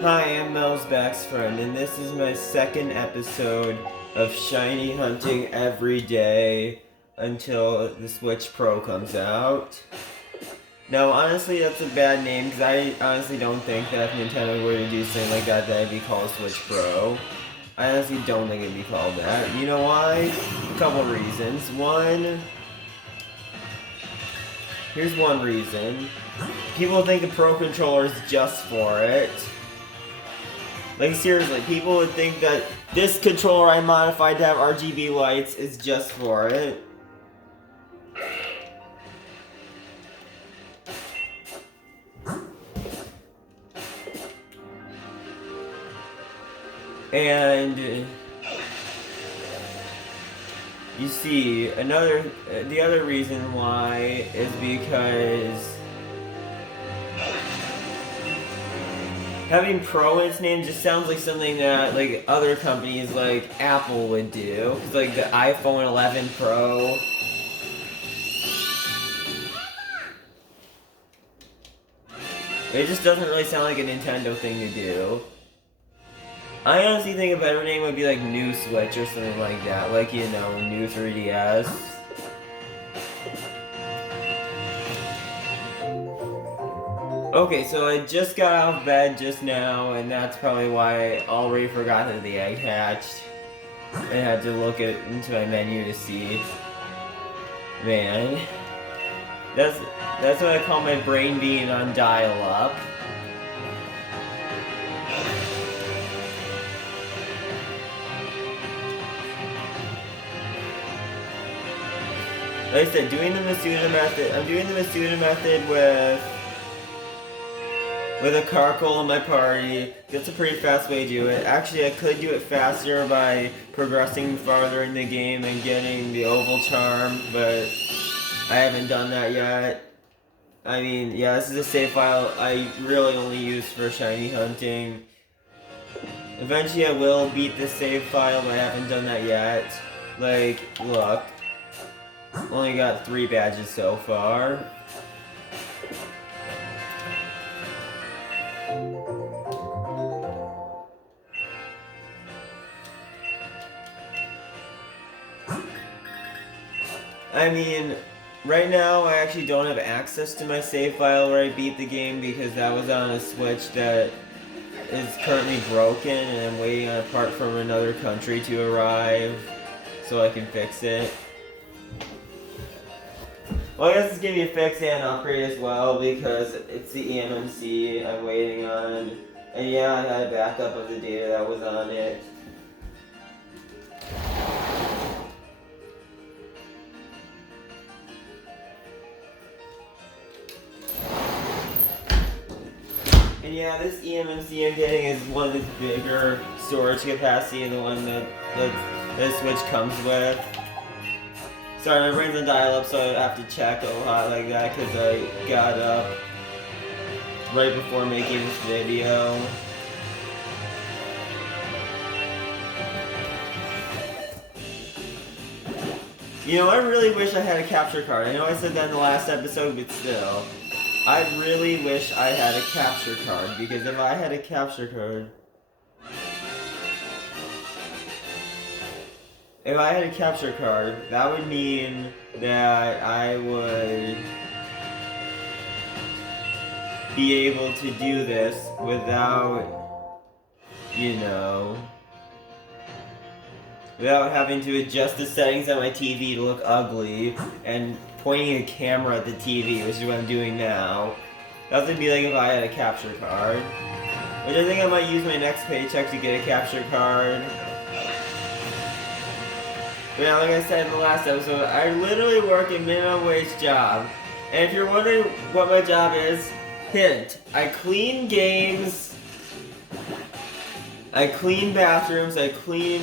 Hi, I'm Mel's best friend, and this is my second episode of shiny hunting every day until the Switch Pro comes out. Now, honestly, that's a bad name because I honestly don't think that if Nintendo were to do something like that, that'd be called Switch Pro. I honestly don't think it'd be called that. You know why? A couple reasons. Here's one reason. People think the Pro Controller is just for it. Like, seriously, people would think that this controller I modified to have RGB lights is just for it. And you see, the other reason why is because having Pro in its name just sounds like something that like other companies like Apple would do. It's like the iPhone 11 Pro. It just doesn't really sound like a Nintendo thing to do. I honestly think a better name would be like New Switch or something like that. Like, you know, New 3DS. Okay, so I just got out of bed just now, and that's probably why I already forgot that the egg hatched. I had to look into my menu to see. Man. That's what I call my brain being on dial-up. Like I said, doing the Masuda method. I'm doing the Masuda method with a Karkle in my party. That's a pretty fast way to do it. Actually, I could do it faster by progressing farther in the game and getting the Oval Charm, but I haven't done that yet. I mean, yeah, this is a save file I really only use for shiny hunting. Eventually I will beat this save file, but I haven't done that yet. Like, look. Only got 3 badges so far. I mean, right now I actually don't have access to my save file where I beat the game because that was on a Switch that is currently broken and I'm waiting on a part from another country to arrive so I can fix it. Well, I guess it's gonna be a fix and upgrade as well because it's the eMMC I'm waiting on. And yeah, I had a backup of the data that was on it. And yeah, this eMMC I'm getting is one with bigger storage capacity than the one that the Switch comes with. Sorry, my brain's on dial-up, so I have to check a lot like that because I got up right before making this video. You know, I really wish I had a capture card. I know I said that in the last episode, but still. I really wish I had a capture card, because if I had a capture card... If I had a capture card, that would mean that I would be able to do this without, you know, without having to adjust the settings on my TV to look ugly and pointing a camera at the TV, which is what I'm doing now. That would be like if I had a capture card. Which I think I might use my next paycheck to get a capture card. But yeah, like I said in the last episode, I literally work a minimum wage job. And if you're wondering what my job is, hint, I clean games, I clean bathrooms, I clean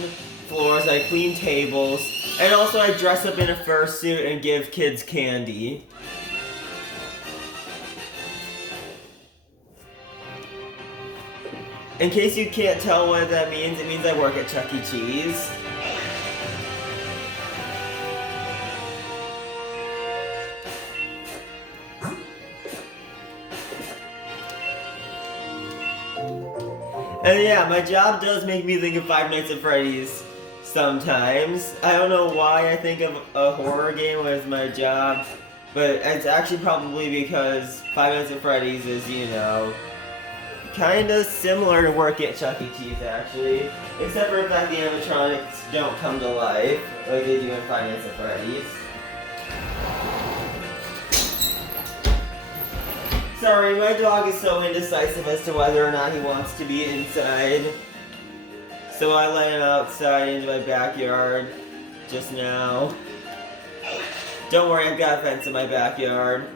floors, I clean tables, and also I dress up in a fursuit and give kids candy. In case you can't tell what that means, it means I work at Chuck E. Cheese. And yeah, my job does make me think of Five Nights at Freddy's sometimes. I don't know why I think of a horror game as my job, but it's actually probably because Five Nights at Freddy's is, you know, kinda similar to work at Chuck E. Cheese, actually. Except for the fact the animatronics don't come to life like they do in Five Nights at Freddy's. Sorry, my dog is so indecisive as to whether or not he wants to be inside. So I let him outside into my backyard just now. Don't worry, I've got a fence in my backyard.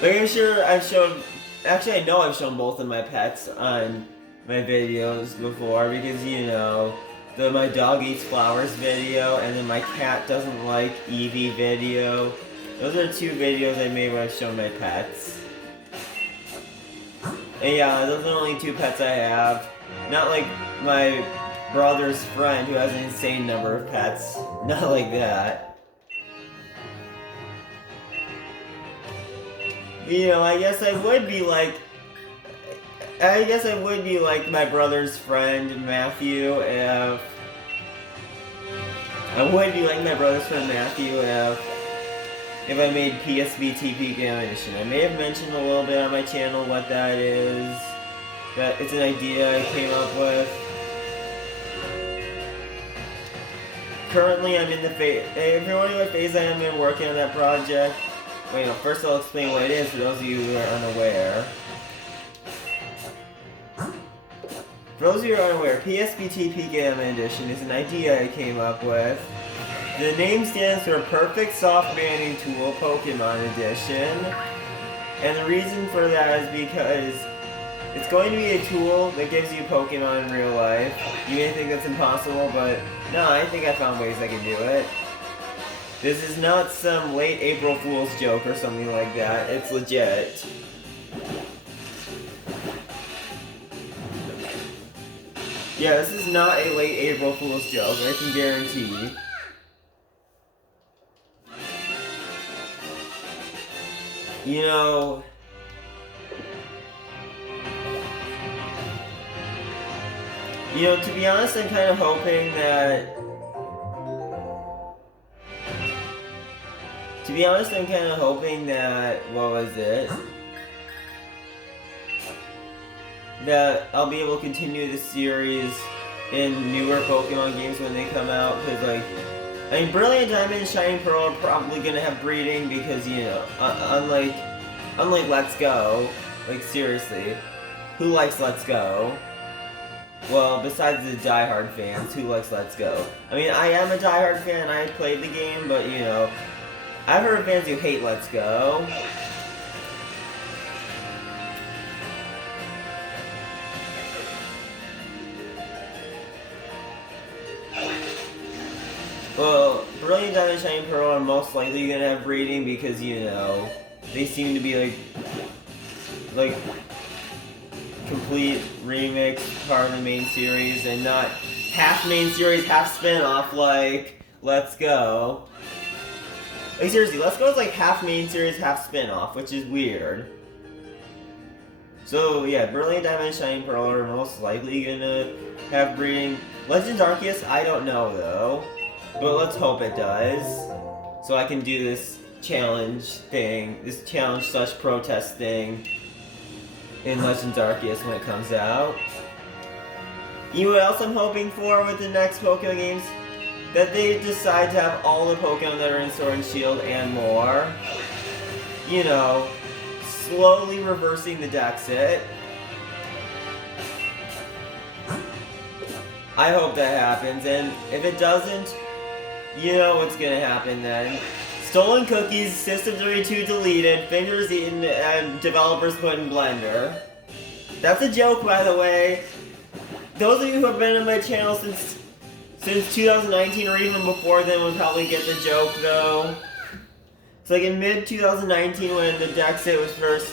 Like, I'm sure I've shown... Actually, I know I've shown both of my pets on my videos before because, you know, the My Dog Eats Flowers video and then My Cat Doesn't Like Eevee video. Those are two videos I made where I've shown my pets. And yeah, those are the only two pets I have. Not like my brother's friend who has an insane number of pets. Not like that. You know, I guess I would be like my brother's friend Matthew if I made PSB TP Game Edition. I may have mentioned a little bit on my channel what that is. That it's an idea I came up with. Currently I'm in the phase, if you're wondering what phase I am in working on that project, wait, no, first I'll explain what it is for those of you who are unaware. For those of you who are unaware, PSBTP Gamma Edition is an idea I came up with. The name stands for Perfect Soft Banding Tool Pokemon Edition. And the reason for that is because it's going to be a tool that gives you Pokemon in real life. You may think that's impossible, but no, I think I found ways I can do it. This is not some late April Fool's joke or something like that. It's legit. Yeah, this is not a late April Fool's joke, I can guarantee. You know... to be honest, I'm kind of hoping that... what was it? That I'll be able to continue the series in newer Pokemon games when they come out, because, like, I mean, Brilliant Diamond and Shining Pearl are probably gonna have breeding because, you know, unlike Let's Go, like, seriously, who likes Let's Go? Well, besides the diehard fans, who likes Let's Go? I mean, I am a diehard fan, I played the game, but, you know, I've heard of fans who hate Let's Go. Well, Brilliant Diamond and Shining Pearl are most likely gonna have breeding because, you know, they seem to be like complete remix part of the main series and not half main series, half spin-off like Let's Go. Like, seriously, Let's Go is like half main series, half spin-off, which is weird. So, yeah, Brilliant Diamond and Shining Pearl are most likely gonna have breeding. Legends Arceus, I don't know, though. But let's hope it does. So I can do this challenge thing, this challenge/protest thing in Legends Arceus when it comes out. You know what else I'm hoping for with the next Pokemon games? That they decide to have all the Pokemon that are in Sword and Shield and more. You know, slowly reversing the Dexit. I hope that happens, and if it doesn't, you know what's gonna happen then. Stolen cookies, System 32 deleted, fingers eaten, and developers put in Blender. That's a joke, by the way. Those of you who have been on my channel since 2019 or even before then would probably get the joke, though. It's like in mid-2019 when the Dexit was first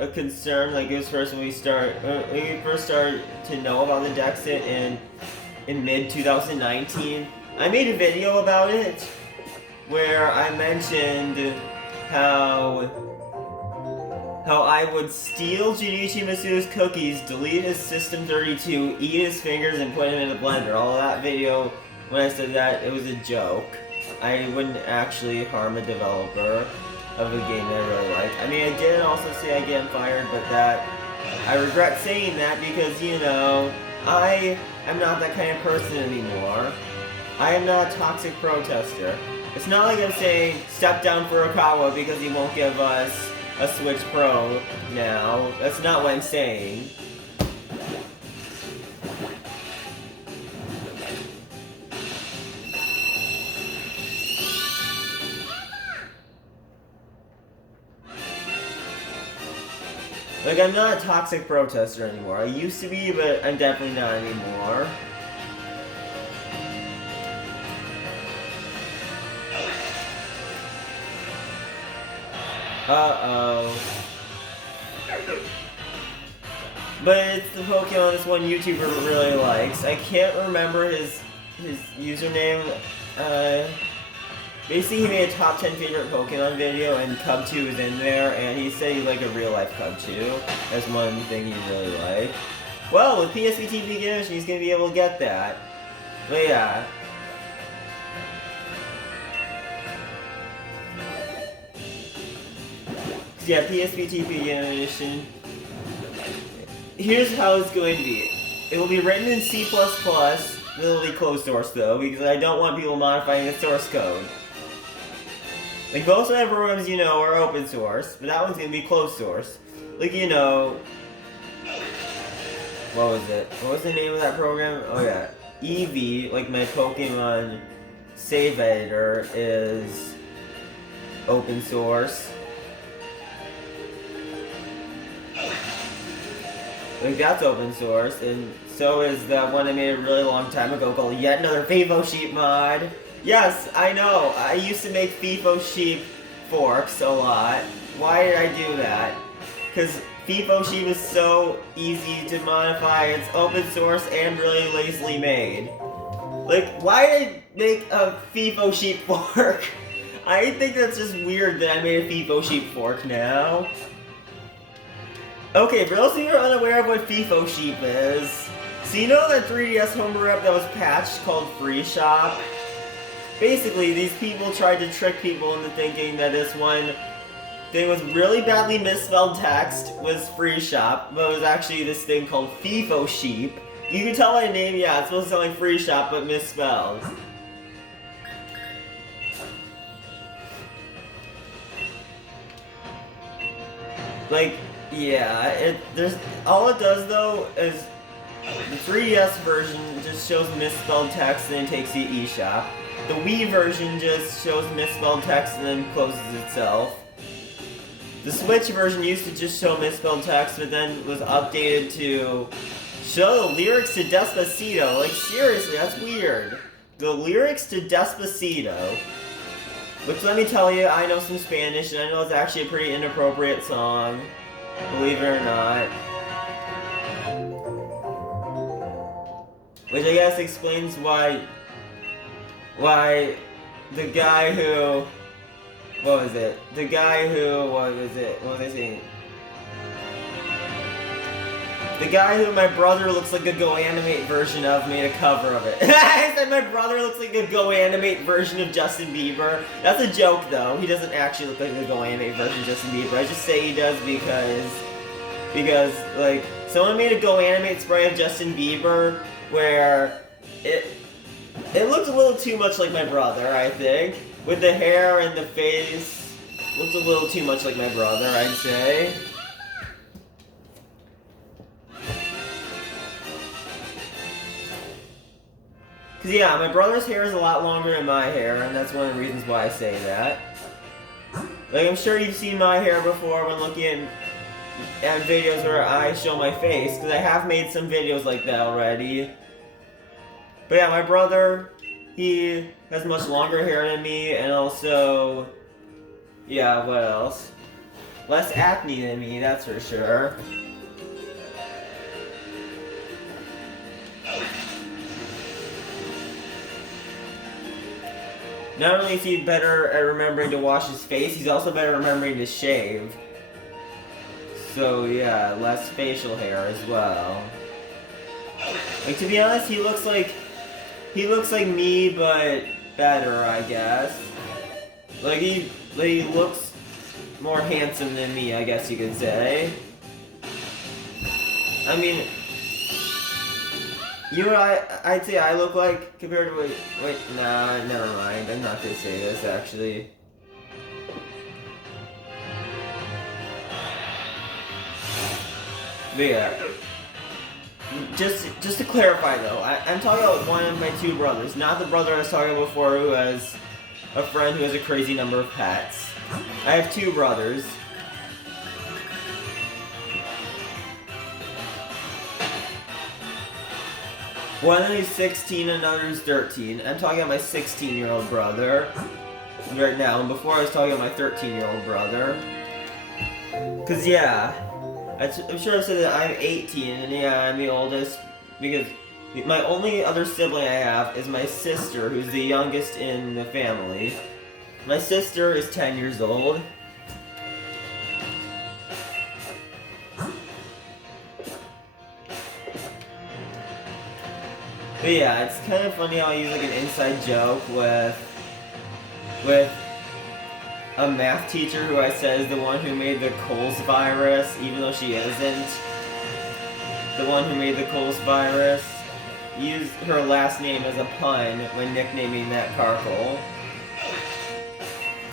a concern. Like it was first when we first started to know about the Dexit in mid 2019. I made a video about it where I mentioned how I would steal Junichi Masuda's cookies, delete his System 32, eat his fingers, and put him in a blender. All of that video, when I said that, it was a joke. I wouldn't actually harm a developer of a game that I really like. I mean, I did also say I get fired, but I regret saying that because, you know, I am not that kind of person anymore. I am not a toxic protester. It's not like I'm saying, step down Furukawa because he won't give us a Switch Pro now. That's not what I'm saying. Like, I'm not a toxic protester anymore. I used to be, but I'm definitely not anymore. Uh-oh. But it's the Pokemon this one YouTuber really likes. I can't remember his username. Basically he made a top 10 favorite Pokemon video and Cubchoo was in there, and he said he liked a real life Cubchoo. That's one thing he really liked. Well, with PSP TV Edition, he's gonna be able to get that. But yeah. Yeah, PSP TV Edition. Here's how it's going to be. It will be written in C++. It'll be closed source though, because I don't want people modifying the source code. Like most of my programs, you know, are open source, but that one's going to be closed source. Like, you know, what was it? What was the name of that program? Oh yeah, Eevee, like my Pokemon save editor, is open source. Like that's open source, and so is the one I made a really long time ago called Yet Another FIFO Sheep mod. Yes, I know, I used to make FIFO Sheep forks a lot. Why did I do that? Because FIFO Sheep is so easy to modify, it's open source and really lazily made. Like, why did I make a FIFO Sheep fork? I think that's just weird that I made a FIFO Sheep fork now. Okay, for those of you who are unaware of what FIFO Sheep is, so you know that 3DS homebrew app that was patched called Free Shop? Basically, these people tried to trick people into thinking that this one thing was really badly misspelled text was Free Shop, but it was actually this thing called FIFO Sheep. You can tell by the name, yeah, it's supposed to sound like Free Shop, but misspelled. Like, yeah, all it does though is the 3DS version just shows misspelled text and then takes you to eShop. The Wii version just shows misspelled text and then closes itself. The Switch version used to just show misspelled text, but then was updated to show the lyrics to Despacito. Like seriously, that's weird. The lyrics to Despacito. Which, let me tell you, I know some Spanish and I know it's actually a pretty inappropriate song. Believe it or not. Which I guess explains why the guy who, what was it? The guy who, what was I saying? The guy who my brother looks like a Go Animate version of made a cover of it. I said my brother looks like a Go Animate version of Justin Bieber. That's a joke though. He doesn't actually look like a Go Animate version of Justin Bieber. I just say he does because like someone made a Go Animate spray of Justin Bieber where it looked a little too much like my brother, I think. With the hair and the face, looked a little too much like my brother, I'd say. Cause yeah, my brother's hair is a lot longer than my hair, and that's one of the reasons why I say that. Like, I'm sure you've seen my hair before when looking at videos where I show my face, because I have made some videos like that already. But yeah, my brother, he has much longer hair than me, and also, yeah, what else? less acne than me, that's for sure. Not only is he better at remembering to wash his face, he's also better at remembering to shave. So yeah, less facial hair as well. Like, to be honest, he looks like me, but better, I guess. Like he looks more handsome than me, I guess you could say. I mean, you and I'd say I look like, compared to wait, nah, never mind. I'm not gonna say this, actually. But yeah. Just to clarify though, I'm talking about one of my two brothers, not the brother I was talking about before who has a friend who has a crazy number of pets. I have two brothers. One is 16, another is 13. I'm talking about my 16-year-old brother right now, and before I was talking about my 13-year-old brother. Cause yeah, I'm sure I said that I'm 18, and yeah, I'm the oldest, because my only other sibling I have is my sister, who's the youngest in the family. My sister is 10 years old. But yeah, it's kind of funny how I use like an inside joke with a math teacher who I said is the one who made the Coles virus, even though she isn't. The one who made the Coles virus used her last name as a pun when nicknaming Matt Carkle.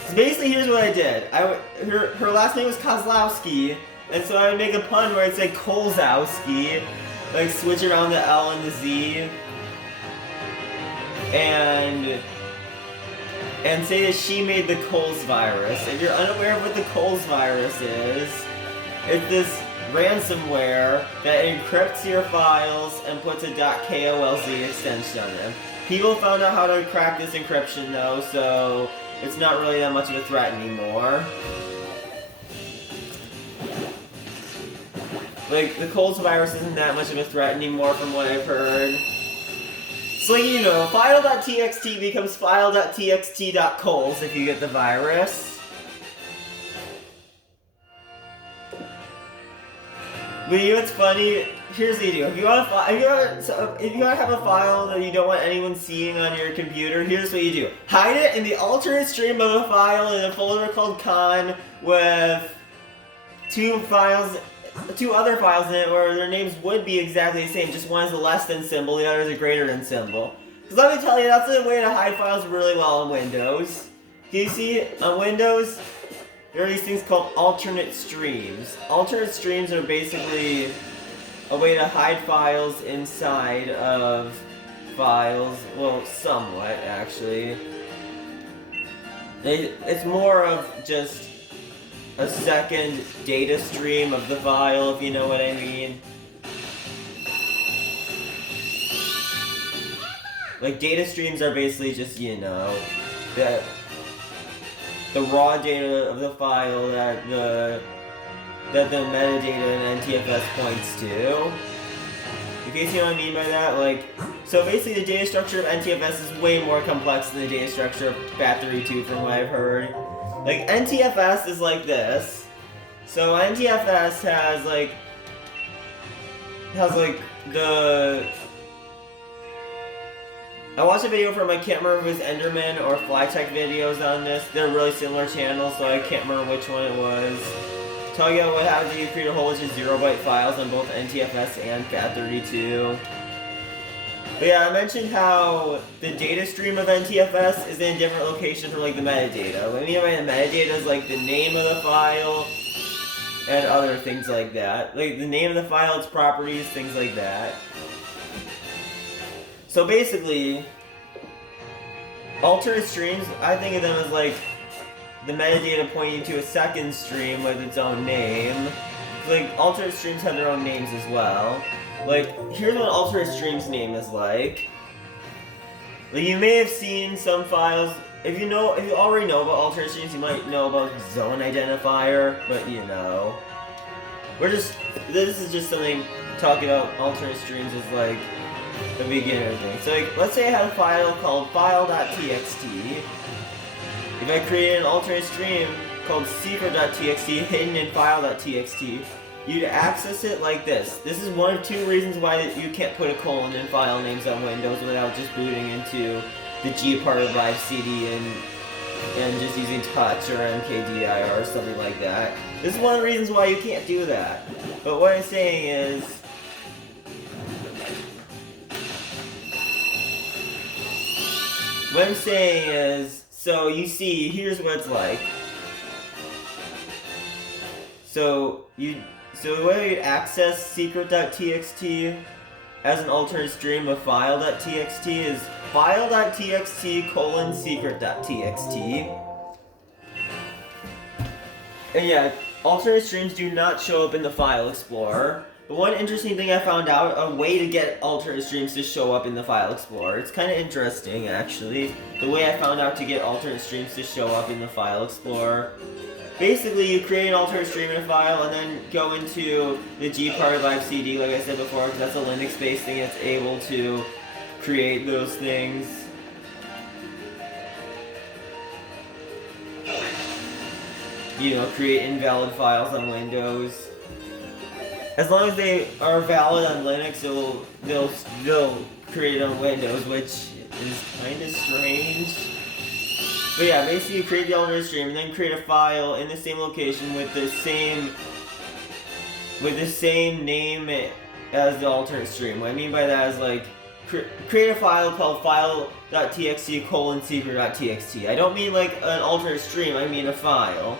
So basically, here's what I did. Her last name was Kozlowski, and so I would make a pun where I'd say Kolzowski, like switch around the L and the Z. And say that she made the Coles virus. If you're unaware of what the Coles virus is, it's this ransomware that encrypts your files and puts a .kolz extension on them. People found out how to crack this encryption though, so it's not really that much of a threat anymore. Like, the Coles virus isn't that much of a threat anymore from what I've heard. So, you know, file.txt becomes file.txt.coles if you get the virus. But you know what's funny? Here's the deal. If you want to have a file that you don't want anyone seeing on your computer, here's what you do. Hide it in the alternate stream of a file in a folder called con with two other files in it where their names would be exactly the same, just one is a less than symbol, the other is a greater than symbol. Because let me tell you, that's a way to hide files really well on Windows. Can you see, on Windows, there are these things called alternate streams. Alternate streams are basically a way to hide files inside of files, well, somewhat, actually. It's more of just a second data stream of the file, if you know what I mean. Like, data streams are basically just, you know, the raw data of the file that the metadata in NTFS points to. In case you know what I mean by that, like, so basically the data structure of NTFS is way more complex than the data structure of FAT32 from what I've heard. Like, NTFS is like this. So NTFS has the... I watched a video from, I can't remember if it was Enderman or Flytech videos on this. They're really similar channels, so I can't remember which one it was. Talking about what happens if you create a whole bunch of 0-byte files on both NTFS and FAT32. But yeah, I mentioned how the data stream of NTFS is in a different location from, like, the metadata. What I mean by the metadata is, like, the name of the file and other things like that. Like, the name of the file, its properties, things like that. So basically, alternate streams, I think of them as, like, the metadata pointing to a second stream with its own name. Like, alternate streams have their own names as well. Like, here's what an alternate stream's name is like. Like, you may have seen some files if you already know about alternate streams, you might know about zone identifier, but you know, this is just something talking about alternate streams is like the beginner thing. So like, let's say I had a file called file.txt. If I created an alternate stream called secret.txt hidden in file.txt, you'd access it like this. This is one of two reasons why you can't put a colon in file names on Windows without just booting into the G part of Live CD and just using touch or mkdir or something like that. This is one of the reasons why you can't do that. But what I'm saying is, so you see, here's what it's like. So the way you access secret.txt as an alternate stream of file.txt is file.txt : secret.txt. And yeah, alternate streams do not show up in the File Explorer. But one interesting thing I found out, a way to get alternate streams to show up in the File Explorer. It's kind of interesting, actually. The way I found out to get alternate streams to show up in the File Explorer. Basically, you create an alternate stream in a file and then go into the G part of Live CD, like I said before, because that's a Linux-based thing that's able to create those things. You know, create invalid files on Windows. As long as they are valid on Linux, they'll create it on Windows, which is kind of strange. But yeah, basically you create the alternate stream and then create a file in the same location with the same name as the alternate stream. What I mean by that is like create a file called file.txt : secret.txt. I don't mean like an alternate stream, I mean a file.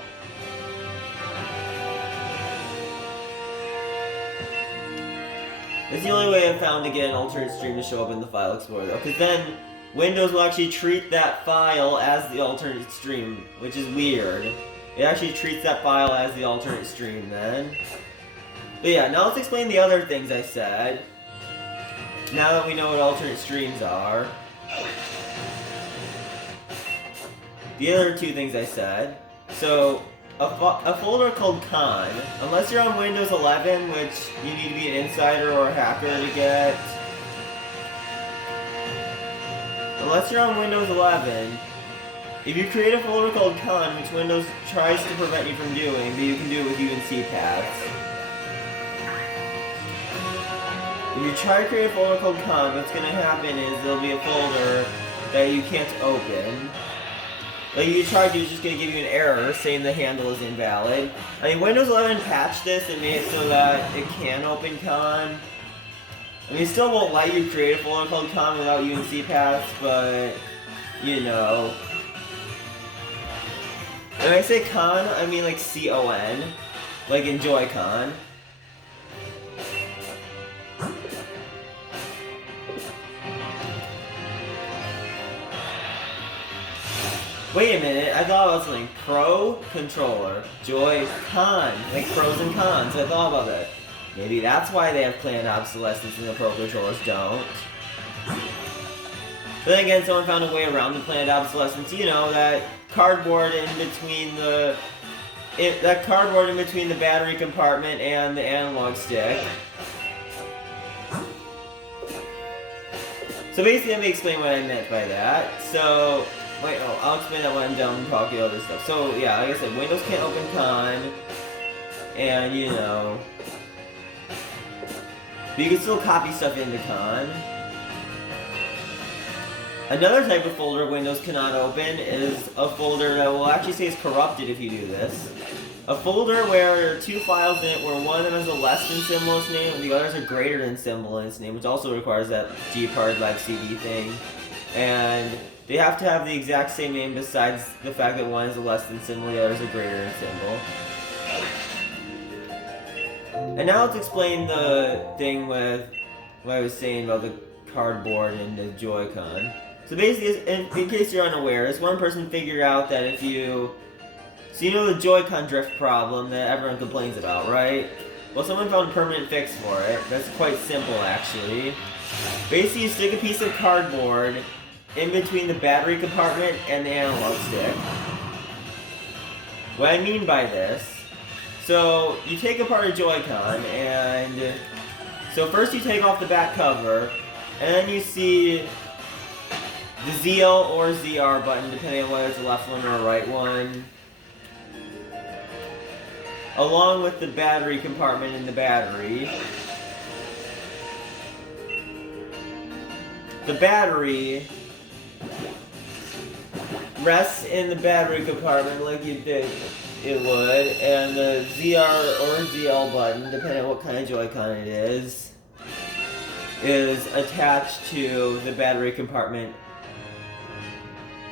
It's the only way I've found to get an alternate stream to show up in the File Explorer though, because then Windows will actually treat that file as the alternate stream, which is weird. It actually treats that file as the alternate stream then. But yeah, now let's explain the other things I said. Now that we know what alternate streams are. The other two things I said. So, a folder called con, unless you're on Windows 11, which you need to be an insider or a hacker to get. Unless you're on Windows 11, if you create a folder called con, which Windows tries to prevent you from doing, but you can do it with UNC paths. If you try to create a folder called con, what's going to happen is there'll be a folder that you can't open. Like you try to, it's just going to give you an error saying the handle is invalid. I mean, Windows 11 patched this and made it so that it can open con. I mean, it still won't let you create a folder called con without UNC paths, but, you know. When I say con, I mean like C-O-N, like enjoy con. Wait a minute, I thought about something. Pro controller, joy con, like pros and cons. I thought about that. Maybe that's why they have planned obsolescence and the Pro controllers don't. But then again, someone found a way around the planned obsolescence. You know, that cardboard in between the battery compartment and the analog stick. So basically, let me explain what I meant by that. So, wait, no, I'll explain that when I'm done talking other stuff. So yeah, like I said, Windows can't open con, and you know. But you can still copy stuff into con. Another type of folder Windows cannot open is a folder that will actually say is corrupted if you do this. A folder where there are two files in it where one of them has a less than symbol in its name and the other has a greater than symbol in its name, which also requires that G-part Live CD thing. And they have to have the exact same name besides the fact that one is a less than symbol, the other is a greater than symbol. And now let's explain the thing with what I was saying about the cardboard and the Joy-Con. So basically, in case you're unaware, this one person figured out that if you... So you know the Joy-Con drift problem that everyone complains about, right? Well, someone found a permanent fix for it. That's quite simple, actually. Basically, you stick a piece of cardboard in between the battery compartment and the analog stick. What I mean by this, so you take apart a Joy-Con, and so first you take off the back cover, and then you see the ZL or ZR button, depending on whether it's a left one or a right one, along with the battery compartment in the battery. The battery rests in the battery compartment like you'd think it would, and the ZR or ZL button, depending on what kind of Joy-Con it is attached to the battery compartment.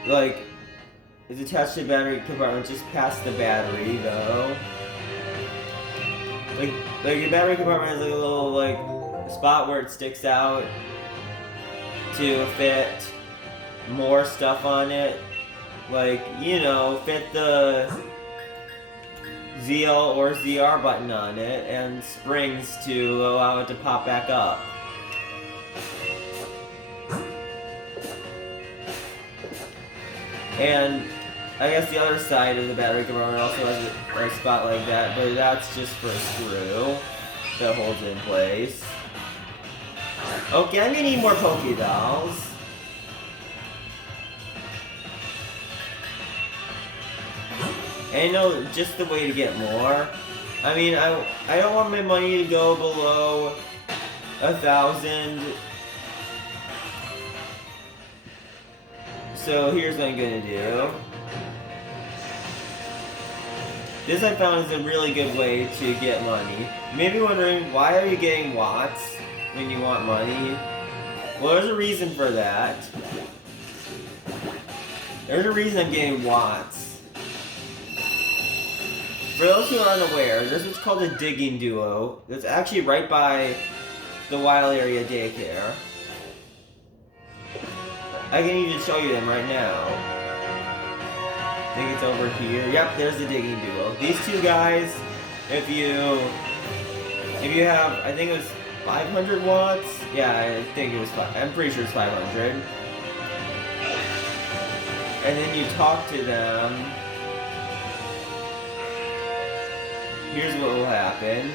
Like, it's attached to the battery compartment just past the battery, though. Like the battery compartment has like a little, like, spot where it sticks out to fit more stuff on it. Like, you know, fit the ZL or ZR button on it, and springs to allow it to pop back up. And I guess the other side of the battery compartment also has a spot like that, but that's just for a screw that holds it in place. Okay, I'm gonna need more Pokédolls. And I know just the way to get more. I mean, I don't want my money to go below 1,000. So here's what I'm gonna do. This I found is a really good way to get money. You may be wondering, why are you getting watts when you want money? Well, there's a reason for that. There's a reason I'm getting watts. For those who aren't aware, there's what's called a digging duo that's actually right by the Wild Area Daycare. I can even show you them right now. I think it's over here. Yep, there's the digging duo. These two guys, if you have, I think it was 500 watts. Yeah, I think it was I'm pretty sure it's 500. And then you talk to them. Here's what will happen.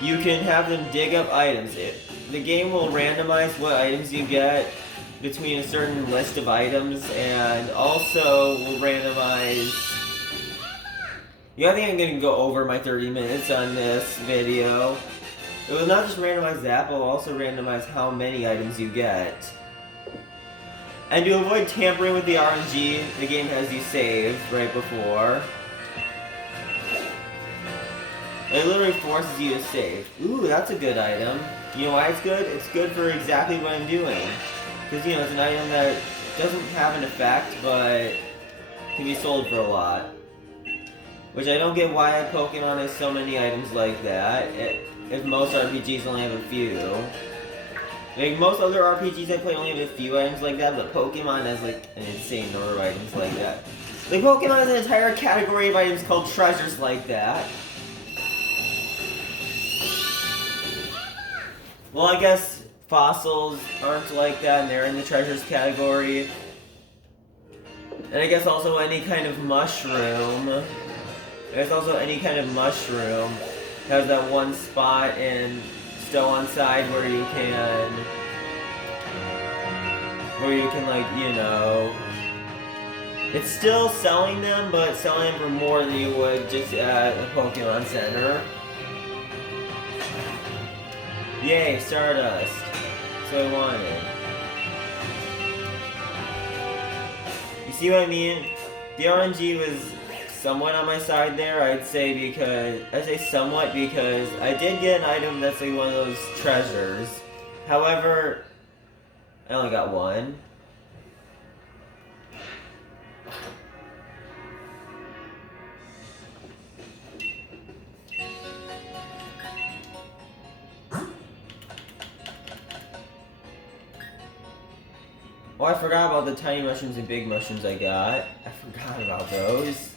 You can have them dig up items. The game will randomize what items you get between a certain list of items, and also will randomize... Yeah, I think I'm gonna go over my 30 minutes on this video. It will not just randomize that, but will also randomize how many items you get. And to avoid tampering with the RNG, the game has you saved right before. It literally forces you to save. Ooh, that's a good item. You know why it's good? It's good for exactly what I'm doing. Because, you know, it's an item that doesn't have an effect, but can be sold for a lot. Which I don't get why Pokemon has so many items like that, if most RPGs only have a few. Like, most other RPGs I play only have a few items like that, but Pokemon has, like, an insane number of items like that. Like, Pokemon has an entire category of items called treasures like that. Well, I guess fossils aren't like that, and they're in the treasures category. And I guess also any kind of mushroom. I guess also any kind of mushroom has that one spot in Stow-on Side where you can, like, you know... It's still selling them, but selling them for more than you would just at a Pokemon Center. Yay, Stardust. So I wanted. You see what I mean? The RNG was somewhat on my side there, I'd say somewhat because I did get an item that's like one of those treasures. However, I only got one. Oh, I forgot about the tiny mushrooms and big mushrooms I got. I forgot about those.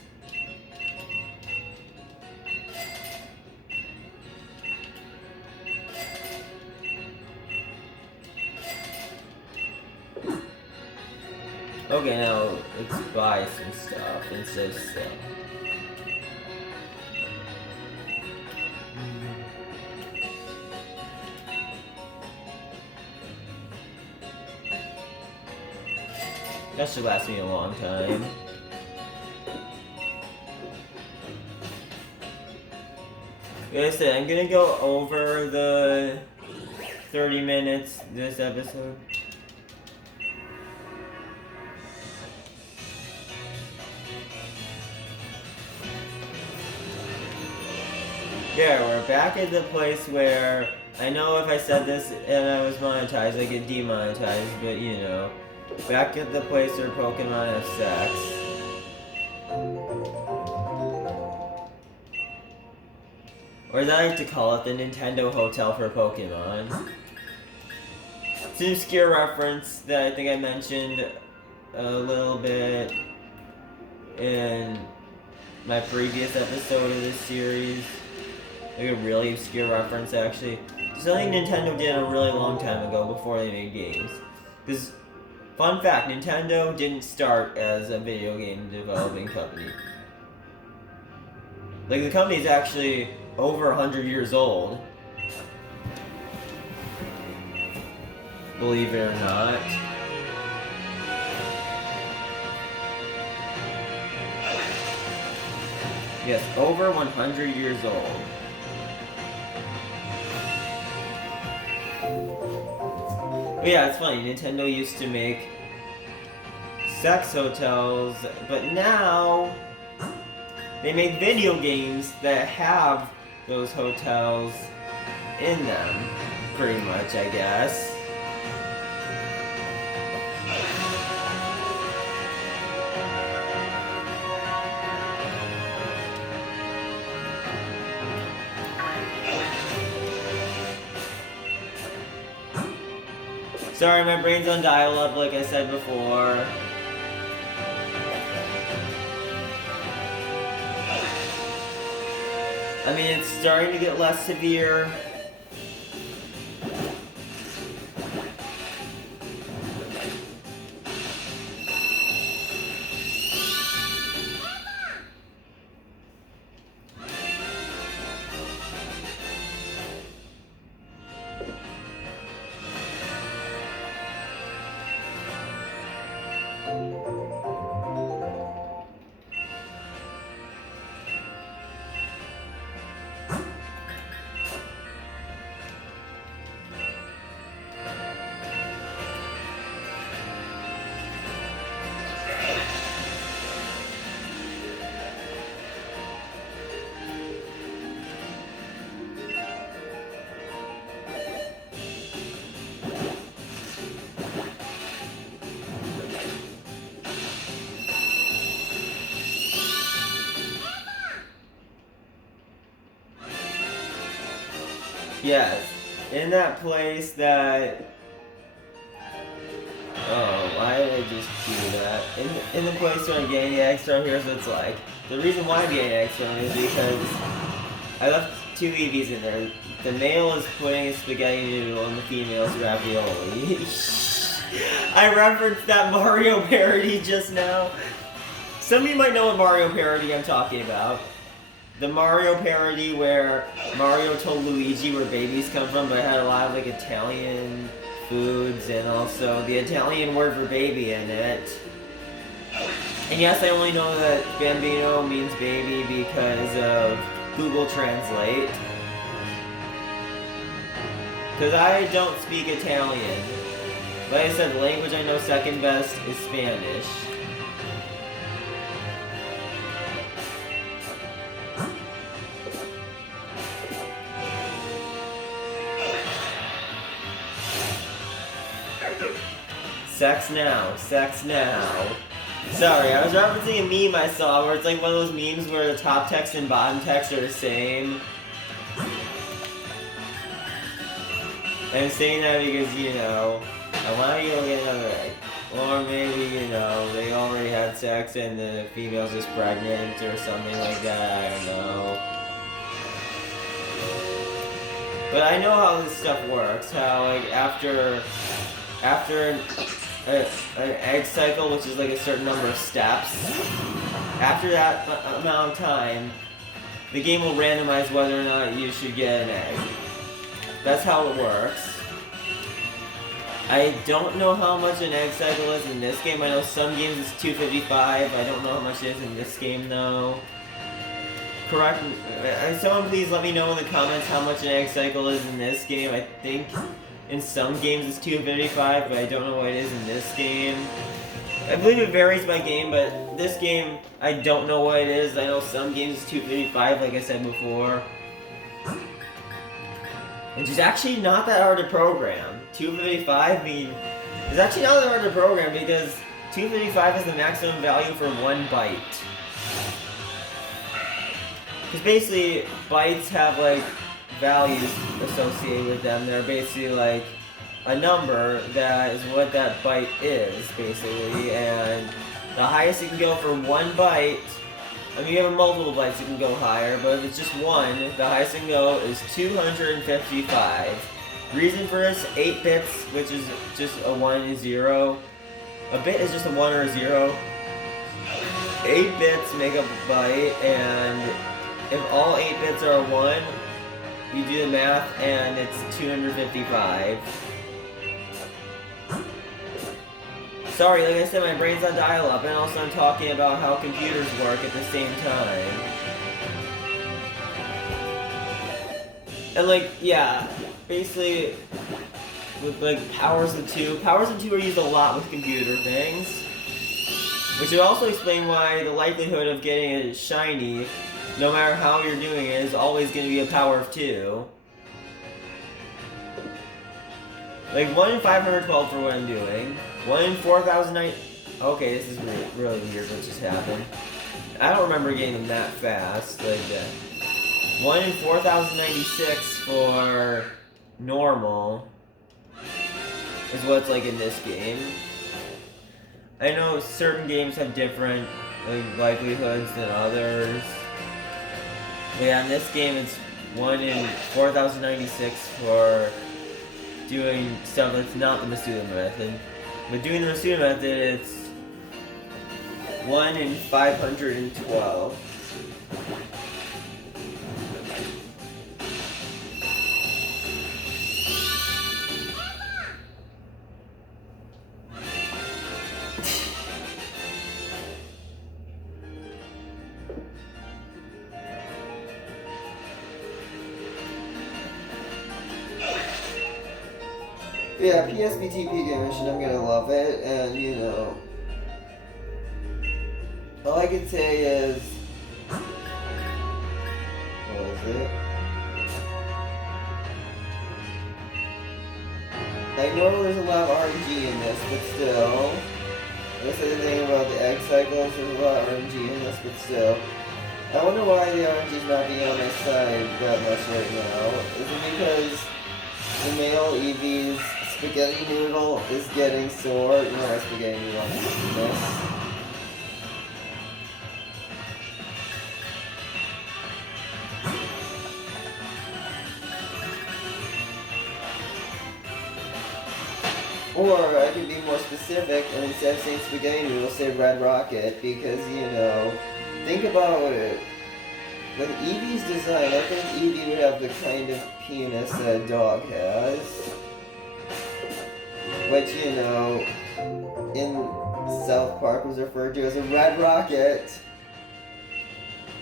Okay, now let's buy some stuff instead of sell. That should last me a long time. Like I said, I'm gonna go over the 30 minutes this episode. Yeah, we're back at the place where I know if I said this and I was monetized, I get demonetized, but you know, back at the place where Pokemon have sex. Or as I like to call it, the Nintendo Hotel for Pokemon. It's an obscure reference that I think I mentioned a little bit in my previous episode of this series. Like a really obscure reference, actually. Something Nintendo did a really long time ago before they made games. Because, fun fact, Nintendo didn't start as a video game developing company. Like, the company's actually over 100 years old. Believe it or not. Yes, over 100 years old. But yeah, it's funny, Nintendo used to make sex hotels, but now they make video games that have those hotels in them, pretty much, I guess. Sorry, my brain's on dial-up, like I said before. I mean, it's starting to get less severe. Yes, in that place that... Oh, why did I just do that? In the place where I'm getting the extra here, so it's like... The reason why I'm getting extra is because I left 2 EVs in there. The male is putting a spaghetti noodle and the female's ravioli. I referenced that Mario parody just now. Some of you might know what Mario parody I'm talking about. The Mario parody where Mario told Luigi where babies come from, but it had a lot of like Italian foods and also the Italian word for baby in it. And yes, I only know that Bambino means baby because of Google Translate. Because I don't speak Italian. Like I said, the language I know second best is Spanish. Sex now, sex now. Sorry, I was referencing a meme I saw where it's like one of those memes where the top text and bottom text are the same. And I'm saying that because, you know, I want to go get another egg. Or maybe, you know, they already had sex and the female's just pregnant or something like that, I don't know. But I know how this stuff works, how like after an egg cycle, which is like a certain number of steps. After that amount of time, the game will randomize whether or not you should get an egg. That's how it works. I don't know how much an egg cycle is in this game. I know some games it's 255. I don't know how much it is in this game though. Correct. Someone please let me know in the comments how much an egg cycle is in this game. I think in some games it's 255, but I don't know what it is in this game. I believe it varies by game, but this game I don't know what it is. I know some games it's 255, like I said before. Which is actually not that hard to program. 255, I mean, it's actually not that hard to program because 255 is the maximum value for 1 byte. Because basically, bytes have like values associated with them. They're basically like a number that is what that byte is, basically. And the highest you can go for 1 byte, I mean, you have multiple bytes, you can go higher, but if it's just 1, the highest you can go is 255. Reason for this, 8 bits, which is just a 1 and a 0. A bit is just a 1 or a 0. 8 bits make up a byte, and if all 8 bits are a 1, you do the math, and it's 255. Sorry, like I said, my brain's on dial-up, and also I'm talking about how computers work at the same time. And like, yeah, basically, with like powers of 2 are used a lot with computer things. Which would also explain why the likelihood of getting a shiny, no matter how you're doing it, is always going to be a power of 2. Like 1 in 512 for what I'm doing. 1 in 4,009. Okay, this is really weird what just happened. I don't remember getting them that fast. Like 1 in 4,096 for normal is what it's like in this game. I know certain games have different like, likelihoods than others. But yeah, in this game it's 1 in 4,096 for doing stuff that's not the Masuda method. But doing the Masuda method, it's 1 in 512. Yeah, PSBTP game mission, I'm gonna love it, and you know, all I can say is, what is it? I know there's a lot of RNG in this, but still, that's the thing about the egg cycles, there's a lot of RNG in this, but still. I wonder why the RNG's not being on my side that much right now. Is it because the male Eevee's spaghetti noodle is getting sore? You know, spaghetti noodle on this. Or I could be more specific and instead of saying spaghetti noodle, say Red Rocket, because, you know, think about it. With Eevee's design, I think Eevee would have the kind of penis that a dog has. Which, you know, in South Park was referred to as a Red Rocket.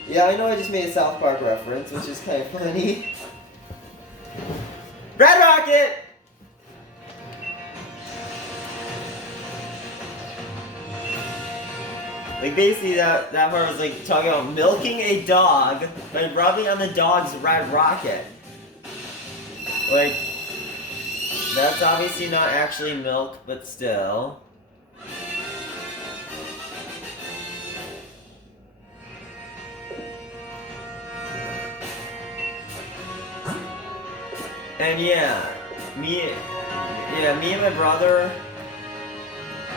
Yeah, I know I just made a South Park reference, which is kind of funny. Red Rocket! Like, basically, that part was, like, talking about milking a dog by rubbing on the dog's Red Rocket. Like, that's obviously not actually milk, but still. And yeah, me and my brother,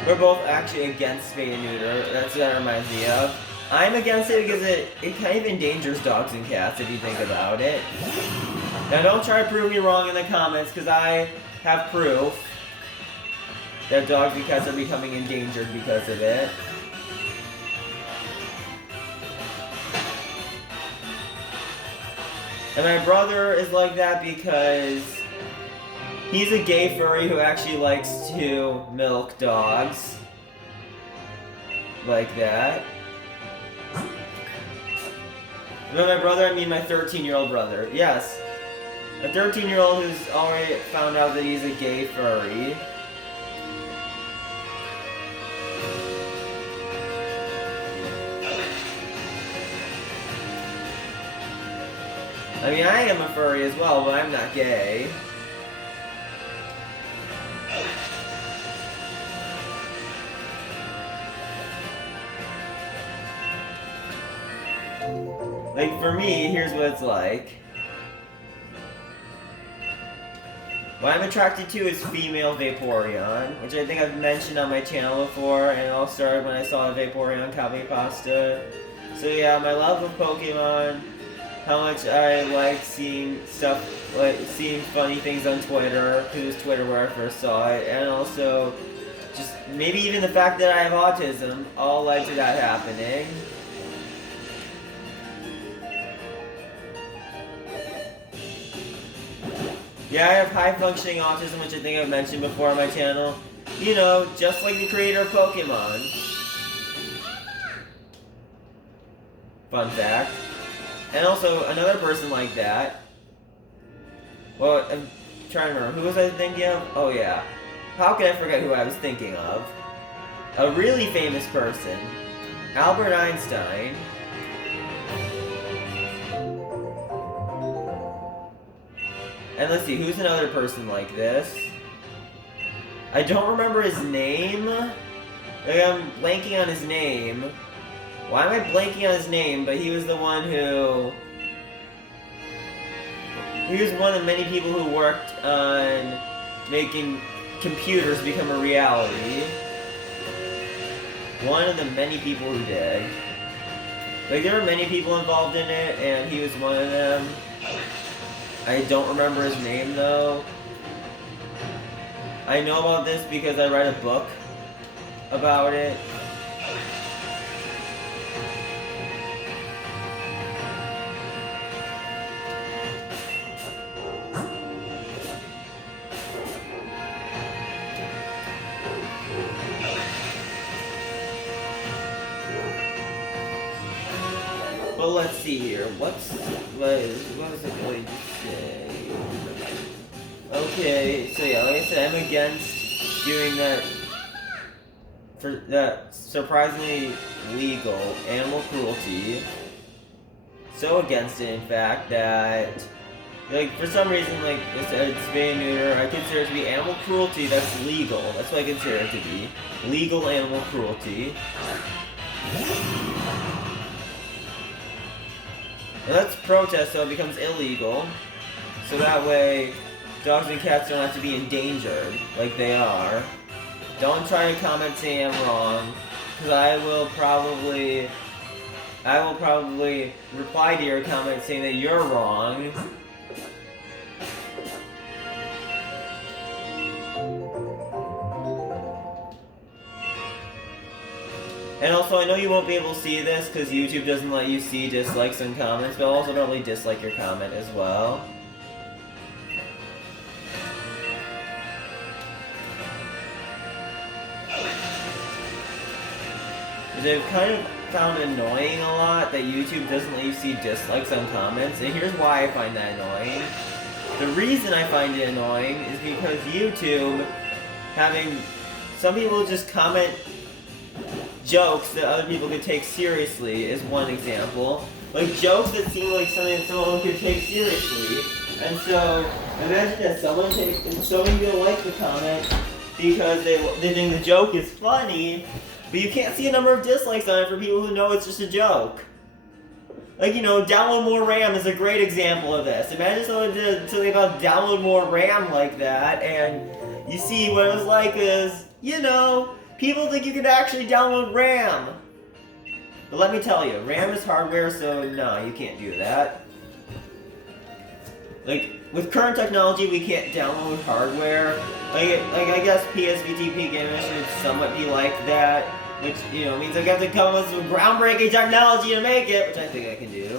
we're both actually against spay and neuter. That's what that reminds me of. I'm against it because it kind of endangers dogs and cats if you think about it. Now don't try to prove me wrong in the comments because I have proof. that dogs and cats are becoming endangered because of it. And my brother is like that because he's a gay furry who actually likes to milk dogs. Like that. And by my brother, I mean my 13-year-old brother. Yes. A 13-year-old who's already found out that he's a gay furry. I mean, I am a furry as well, but I'm not gay. Like, for me, here's what it's like. What I'm attracted to is female Vaporeon, which I think I've mentioned on my channel before, and it all started when I saw the Vaporeon Copy Pasta. So yeah, my love of Pokemon, how much I like seeing stuff, like seeing funny things on Twitter, because it was Twitter where I first saw it, and also just maybe even the fact that I have autism, all led to that happening. Yeah, I have high-functioning autism, which I think I've mentioned before on my channel. You know, just like the creator of Pokemon. Fun fact. And also, another person like that. Well, I'm trying to remember. Who was I thinking of? Oh, yeah. How could I forget who I was thinking of? A really famous person. Albert Einstein. And let's see, who's another person like this? I don't remember his name. Like, I'm blanking on his name. Why am I blanking on his name? But he was the one who... He was one of many people who worked on making computers become a reality. One of the many people who did. Like, there were many people involved in it, and he was one of them. I don't remember his name, though. I know about this because I read a book about it. But let's see here. What is it going to say? Okay, so yeah, like I said, I'm against doing that for that surprisingly legal animal cruelty. So against it, in fact, that like for some reason, like I said, it's spay and neuter. I consider it to be animal cruelty that's legal. That's what I consider it to be. Legal animal cruelty. And let's protest so it becomes illegal. So that way, dogs and cats don't have to be endangered like they are. Don't try to comment saying I'm wrong, because I will probably reply to your comment saying that you're wrong. And also, I know you won't be able to see this because YouTube doesn't let you see dislikes and comments, but I'll also probably dislike your comment as well. Because I've kind of found annoying a lot that YouTube doesn't let you see dislikes on comments, and here's why I find that annoying. The reason I find it annoying is because YouTube, having some people just comment jokes that other people could take seriously is one example. Like jokes that seem like something that someone could take seriously. And so imagine that some people like the comment because they think the joke is funny, but you can't see a number of dislikes on it for people who know it's just a joke. Like, you know, download more RAM is a great example of this. Imagine someone did something about download more RAM like that, and you see what it was like is, you know, people think you can actually download RAM. But let me tell you, RAM is hardware, so no, you can't do that. Like, with current technology, we can't download hardware. Like I guess PSVTP Game Edition would somewhat be like that, which, you know, means I got to come up with some groundbreaking technology to make it, which I think I can do.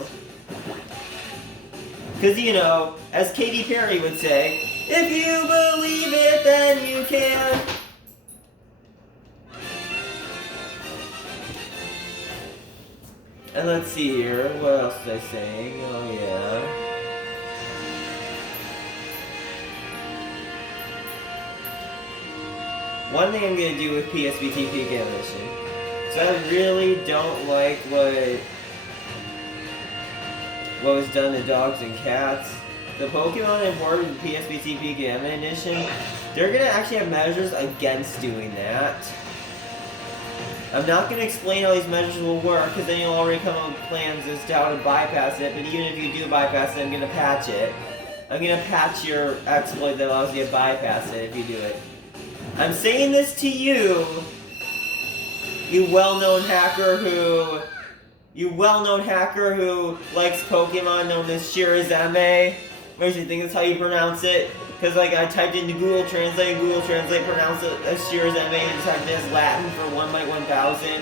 Because, you know, as Katy Perry would say, if you believe it, then you can. And let's see here, what else was I saying? Oh yeah. One thing I'm gonna do with PSVTP Game Edition. So I really don't like what was done to dogs and cats. The Pokemon imported with PSVTP Game Edition, they're gonna actually have measures against doing that. I'm not going to explain how these measures will work, because then you'll already come up with plans as to how to bypass it, but even if you do bypass it, I'm going to patch it. I'm going to patch your exploit that allows you to bypass it if you do it. I'm saying this to you, you well-known hacker who likes Pokemon known as Shirazame. What do you think that's how you pronounce it? Because, like, I typed into Google Translate, and Google Translate pronounced it as Shirazame, and typed it as Latin for 1/1000.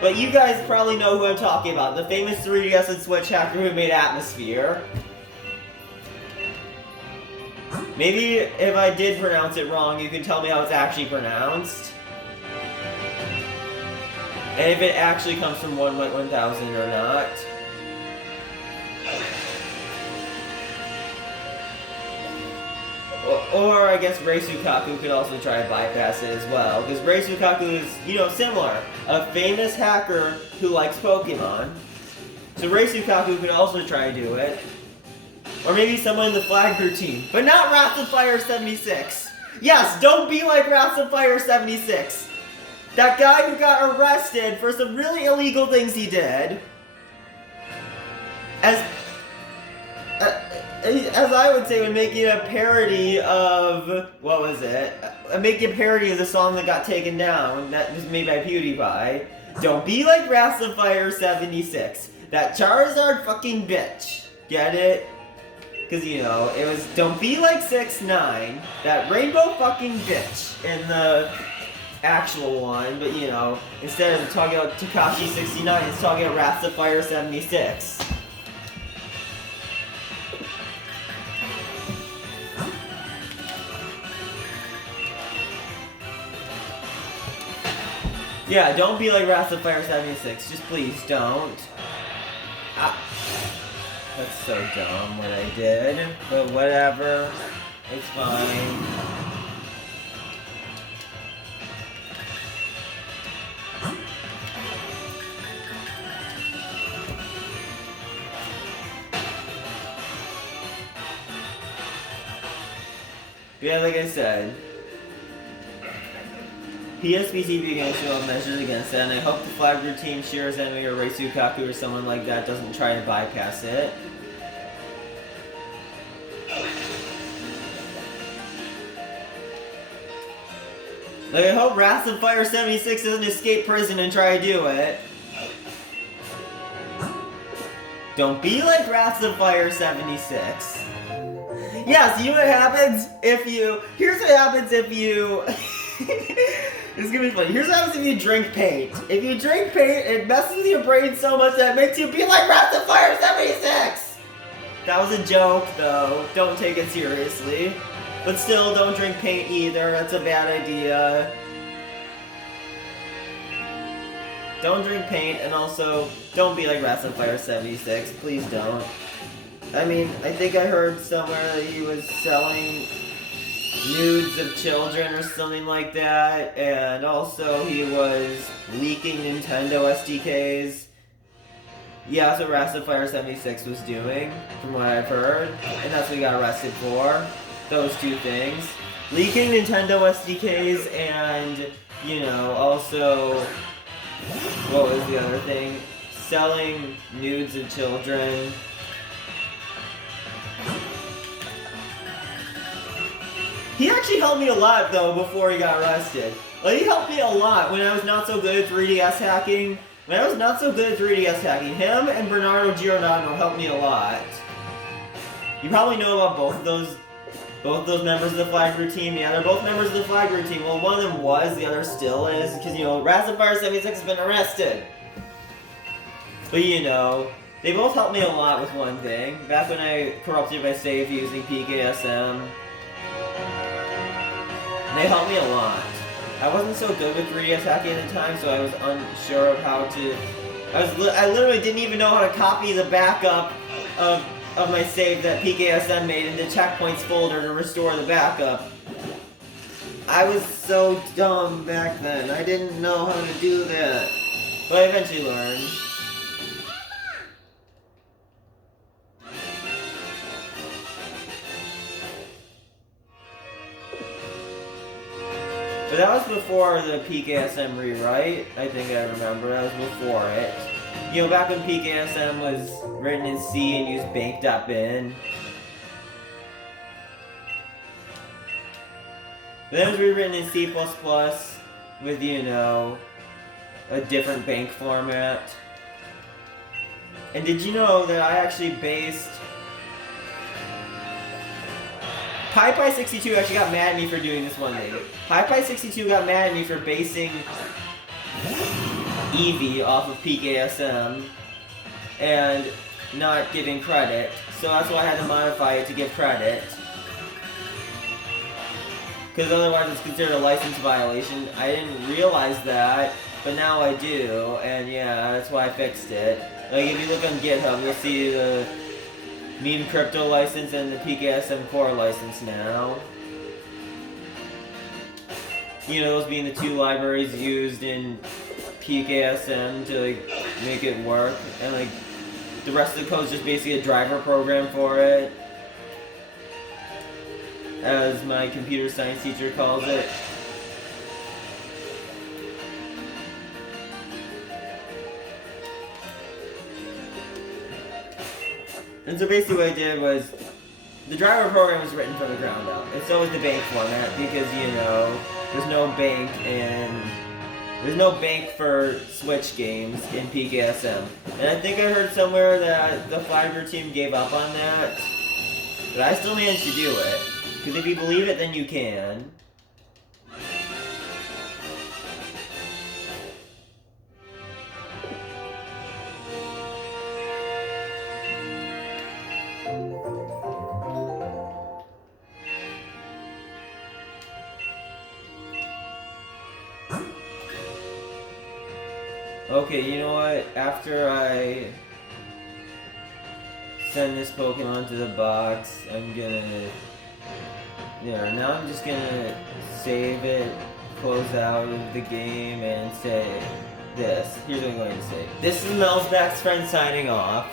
But you guys probably know who I'm talking about, the famous 3DS and Switch hacker who made Atmosphere. Maybe if I did pronounce it wrong, you can tell me how it's actually pronounced. And if it actually comes from 1/1000 or not. Or I guess Reisukaku could also try to bypass it as well, because Reisukaku is, you know, similar. A famous hacker who likes Pokemon. So Reisukaku could also try to do it. Or maybe someone in the Flag Crew team. But not Wrath of Fire 76. Yes, don't be like Wrath of Fire 76. That guy who got arrested for some really illegal things he did. As I would say, when making a parody of, what was it? Making a parody of the song that got taken down, that was made by PewDiePie. Don't be like Wrath of Fire 76. That Charizard fucking bitch. Get it? Because, you know, it was, don't be like 6ix9ine. That rainbow fucking bitch in the actual one. But, you know, instead of talking about Tekashi 69, it's talking about Wrath of Fire 76. Yeah, don't be like Wrath of Fire 76. Just please don't. Ah. That's so dumb what I did. But whatever. It's fine. Yeah, like I said, PSVTP games will have measures against it, and I hope the Flag Crew team, Shirazame or Reisukaku or someone like that doesn't try to bypass it. Like, I hope Wrath of Fire 76 doesn't escape prison and try to do it. Don't be like Wrath of Fire 76. Yeah, see what happens if you... Here's what happens if you... It's gonna be funny. Here's what happens if you drink paint. If you drink paint, it messes with your brain so much that it makes you be like Wrath of Fire 76! That was a joke, though. Don't take it seriously. But still, don't drink paint either. That's a bad idea. Don't drink paint, and also, don't be like Wrath of Fire 76. Please don't. I mean, I think I heard somewhere that he was selling nudes of children or something like that, and also he was leaking Nintendo SDKs. Yeah, that's what Wrath of Fire 76 was doing, from what I've heard, and that's what he got arrested for. Those two things. Leaking Nintendo SDKs and, you know, also, what was the other thing? Selling nudes of children. He actually helped me a lot, though, before he got arrested. Like, he helped me a lot when I was not so good at 3DS hacking. When I was not so good at 3DS hacking, him and Bernardo Giordano helped me a lot. You probably know about both of those members of the flag root team. Yeah, they're both members of the flag root team. Well, one of them was, the other still is, because, you know, Razafire76 has been arrested. But, you know, they both helped me a lot with one thing. Back when I corrupted my save using PKSM. They helped me a lot. I wasn't so good with 3D attacking at the time, so I was unsure of how to... I literally didn't even know how to copy the backup of my save that PKSM made into checkpoints folder to restore the backup. I was so dumb back then. I didn't know how to do that. But I eventually learned. But that was before the PKSM rewrite. I think I remember. That was before it. You know, back when PKSM was written in C and used bank.bin. But then it was rewritten in C++ with, you know, a different bank format. And did you know that I actually based... PyPy62 actually got mad at me for doing this one day. PyPy62 got mad at me for basing Eevee off of PKSM and not giving credit. So that's why I had to modify it to give credit. Because otherwise it's considered a license violation. I didn't realize that, but now I do. And yeah, that's why I fixed it. Like if you look on GitHub, you'll see the Meme Crypto license and the PKSM Core license now. You know, those being the two libraries used in PKSM to like make it work, and like the rest of the code is just basically a driver program for it, as my computer science teacher calls it. And so basically what I did was, the driver program was written from the ground up, and so was the bank format, because, you know, there's no bank for Switch games in PKSM. And I think I heard somewhere that the Fiber team gave up on that, but I still managed to do it, because if you believe it, then you can. Okay, you know what? After I send this Pokemon to the box, I'm gonna... Yeah, now I'm just gonna save it, close out of the game, and say this. Here's what I'm going to say. This is Melzback's friend signing off.